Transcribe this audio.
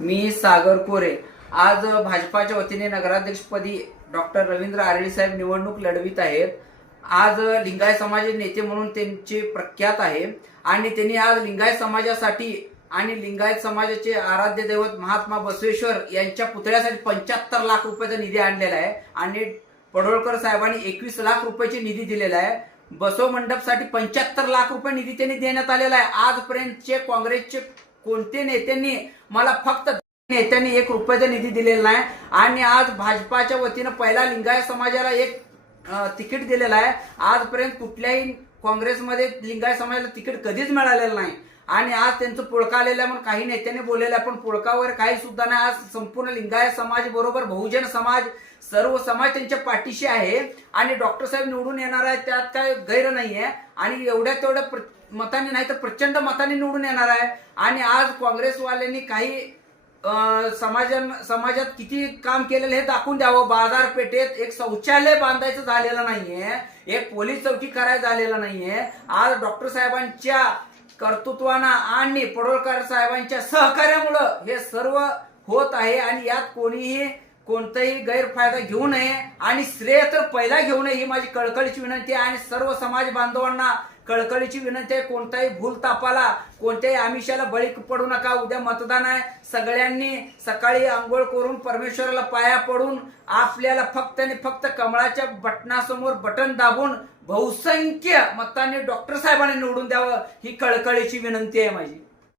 मी सागर कोरे. आज भाजपाच्या वतीने नगराध्यक्षपदी डॉक्टर रवींद्र आरेळी साहेब निवडणूक लढवित आहेत. आज लिंगायत समाजाचे नेते म्हणून त्यांचे प्रख्यात आहे. आणि त्यांनी आज लिंगायत समाजासाठी आणि लिंगायत समाजाचे आराध्य दैवत महात्मा बसवेश्वर यांच्या पुतळ्यासाठी पंच्याहत्तर लाख रुपयाचा निधी आणलेला आहे. आणि पडोळकर साहेबांनी एकवीस लाख रुपयाची निधी दिलेला आहे. बसव मंडपसाठी पंच्याहत्तर लाख रुपये निधी त्यांनी देण्यात आलेला आहे. आजपर्यंतचे काँग्रेसचे कोणते नेत्यांनी मला फक्त नेत्यांनी एक रुपयाचा निधी दिलेला नाही. आणि आज भाजपाच्या वतीनं पहिला लिंगायत समाजाला एक तिकीट दिलेलं आहे. आजपर्यंत कुठल्याही काँग्रेसमध्ये लिंगायत समाजाला तिकीट कधीच मिळालेलं नाही. आणि आज त्यांचं पुळका आलेलं आहे म्हणून काही नेत्यांनी बोललेलं आहे पण पुळकावर काही सुद्धा नाही. आज संपूर्ण लिंगायत समाज बरोबर बहुजन समाज सर्व समाज त्यांच्या पाठीशी आहे. आणि डॉक्टर साहेब निवडून येणार आहे त्यात काय गैर नाहीये. आणि एवढ्या तेवढ्या प्र- नाही तर प्रचंड मताने निवडून येणार आहे. आणि आज काँग्रेसवाल्यांनी काही अं, समाजान समाजात किती काम केलेलं हे दाखवून द्यावं. बाजारपेठेत एक शौचालय बांधायचं झालेलं नाहीये. एक पोलीस चौकी करायचं झालेलं नाहीये. आज डॉक्टर साहेबांच्या कर्तृत्वाना आणि पडोळकर साहेबांच्या सहकार्यामुळं हे सर्व होत आहे आणि यात कोणीही कोणताही गैरफायदा घेऊ नये आणि श्रेय तर पहिला घेऊ नये ही माझी कळकळीची विनंती आहे. आणि सर्व समाज बांधवांना कळकळीची विनंती आहे. कोणताही भूल तापाला कोणत्याही आमिषाला बळी पडू नका. उद्या मतदान आहे. सगळ्यांनी सकाळी आंघोळ करून परमेश्वराला पाया पडून आपल्याला फक्त आणि फक्त कमळाच्या बटनासमोर बटन दाबून बहुसंख्य मतांनी डॉक्टर साहेबांनी निवडून द्यावं ही कळकळीची विनंती आहे माझी.